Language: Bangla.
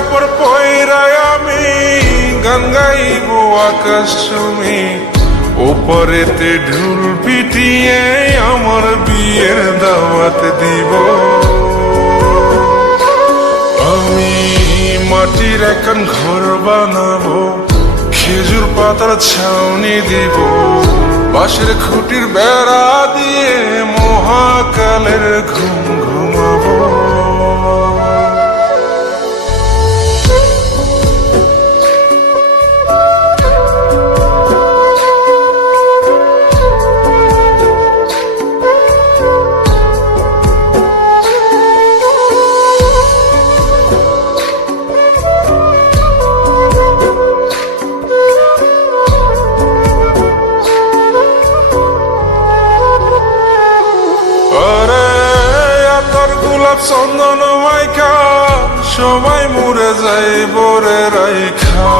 কাপড় পয়রায় আমি গান গাইব আকাশ ওপরেতে ঢুল পিটিয়ে আমার বিয়ের দাওয়াত দিব। আমি মাটির এখন ঘর বানাবো, খেজুর পাতার ছাউনি দিব। বাঁশের খুঁটির বেড়া দিয়ে মহাকালের ঘুম গোলাপ চন্দন মাইকা সবাই মরে যাই বরে রাইখা